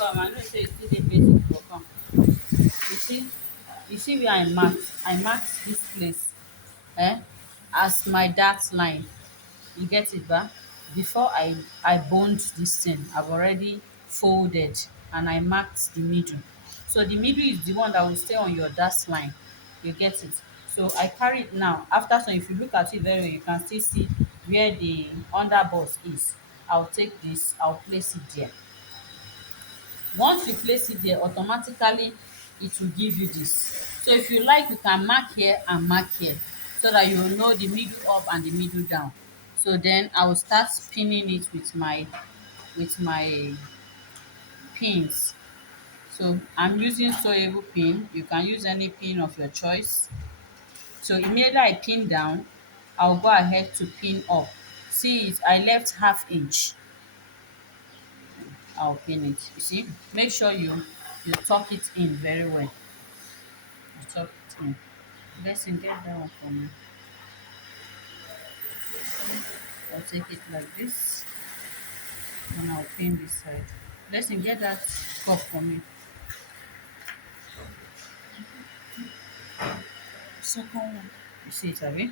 come. I know say you still dey basic for come. See you see where I marked this place as my dart line. You get it ba? Before I boned this thing, I've already folded and I marked the middle. So the middle is the one that will stay on your dash line. You get it? So I carry it now. After some, if you look at it very well, you can still see where the underboss is. I'll take this, I'll place it there. Once you place it there, automatically it will give you this. So if you like, you can mark here and mark here so that you will know the middle up and the middle down. So then I will start pinning it with my pins. So I'm using sewable pin. You can use any pin of your choice. So immediately I pin down, I'll go ahead to pin up. See it, I left half inch. I'll pin it. You see, make sure you tuck it in very well. You tuck it in. Blessing, get that one for me. I'll take it like this and I'll pin this side. Blessing, get that cup for me. Second one. You see it, Abby?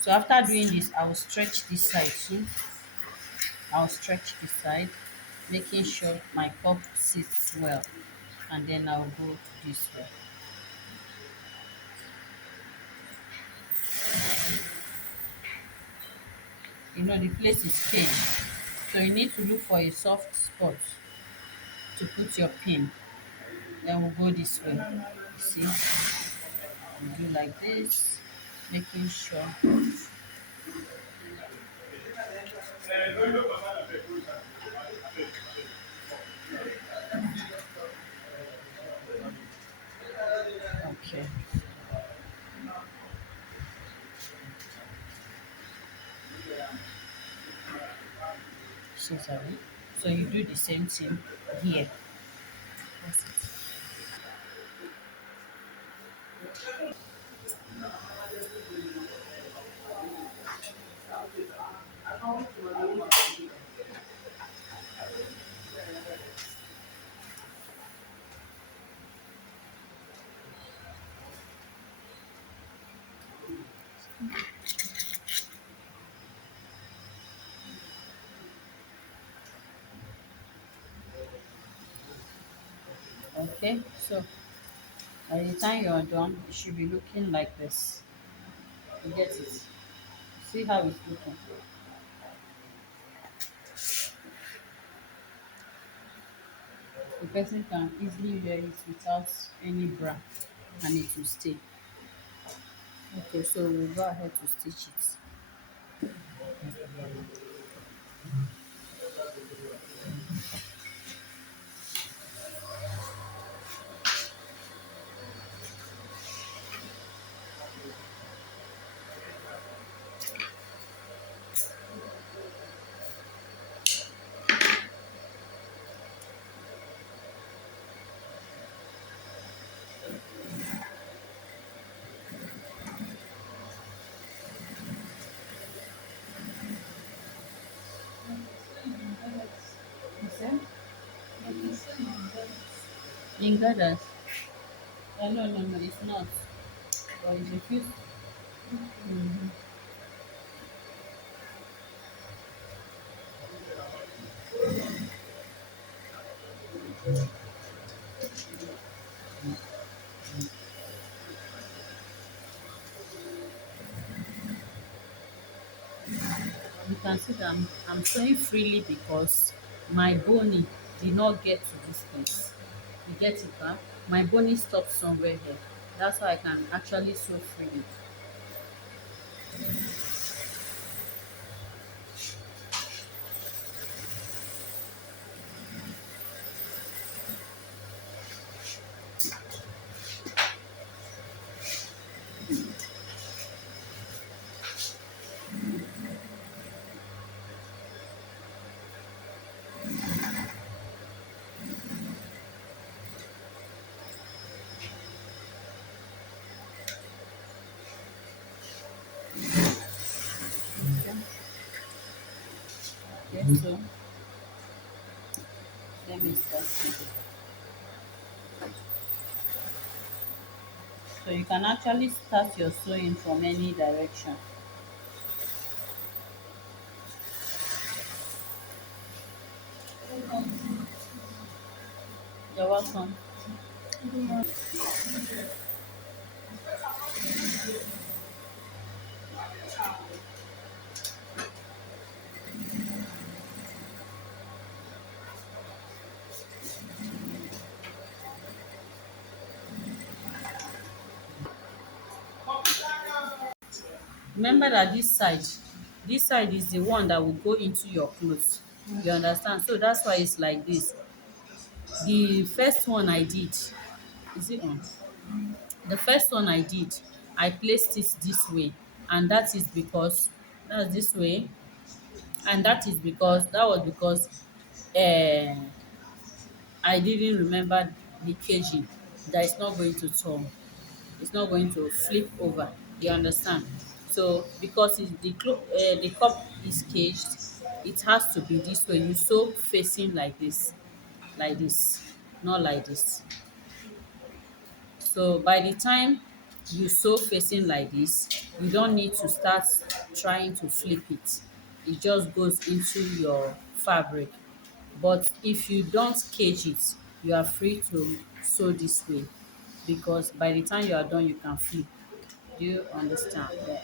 So after doing this, I will stretch this side too. I'll stretch this side, making sure my cup sits well. And then I'll go this way. You know the place is caged. So you need to look for a soft spot to put your pin. Then we'll go this way. You see? We do like this, making sure. Okay. So sorry. So you do the same thing here. That's it. Okay. So by the time you're done, it should be looking like this. You get it? See how it's looking. The person can easily wear it without any bra and it will stay. Okay, so we'll go ahead to stitch it. You see? In Gadas? No, it's not. But it's a few. Mhm. You can see that I'm sewing freely because my bony did not get to this place. You get it, huh? My bony stopped somewhere here. That's why I can actually sew freely. Okay, so let me start it. So you can actually start your sewing from any direction. You're welcome. Remember that this side is the one that will go into your clothes. You understand? So that's why it's like this. The first one I did, is it on? The first one I did, I placed it this way, and that is because that's this way, and that was because I didn't remember the caging, that it's not going to turn, it's not going to flip over. You understand? So because the cup is caged, it has to be this way. You sew facing like this, not like this. So by the time you sew facing like this, you don't need to start trying to flip it. It just goes into your fabric. But if you don't cage it, you are free to sew this way, because by the time you are done, you can flip. Do you understand? Yeah.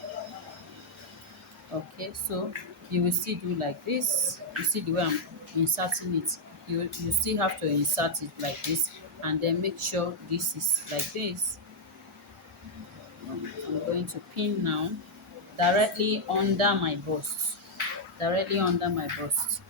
Okay, so you will still do like this. You see the way I'm inserting it. You still have to insert it like this, and then make sure this is like this. I'm going to pin now, directly under my bust. Directly under my bust.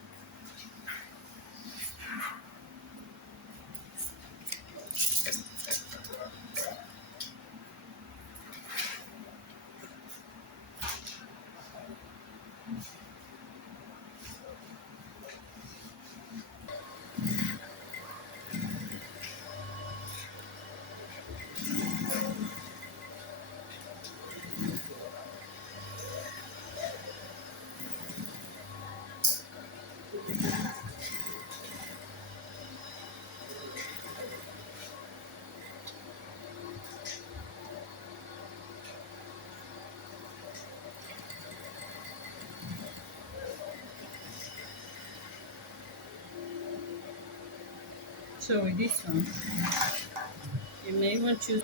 So with this one, you may even choose.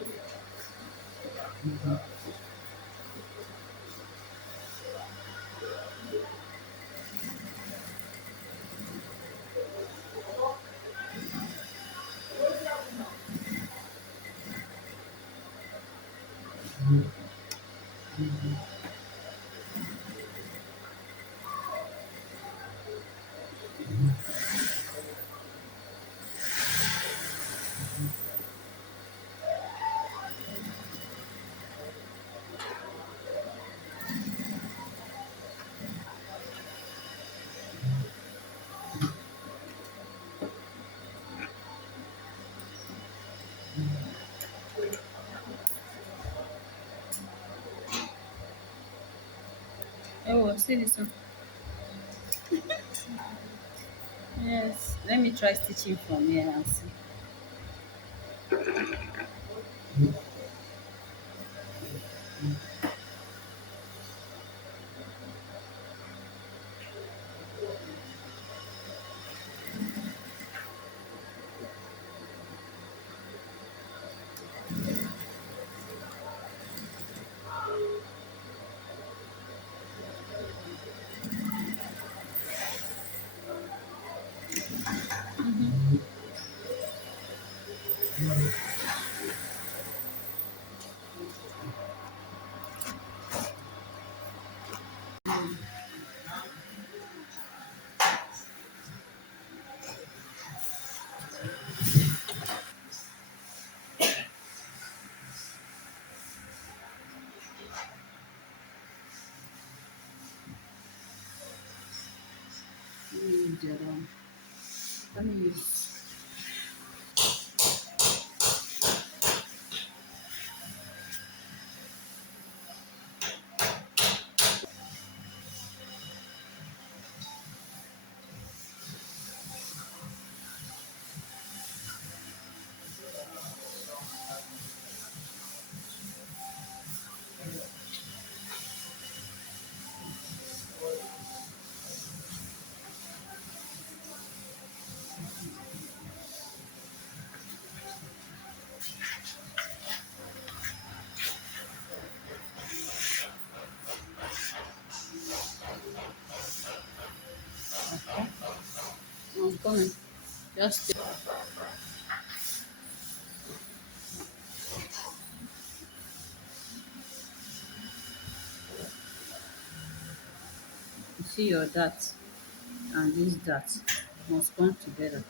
Oh, see this one. Yes. Let me try stitching from here and see. Let me use the other one. Let me use. coming. Just stay. You see your dart and this dart must come together.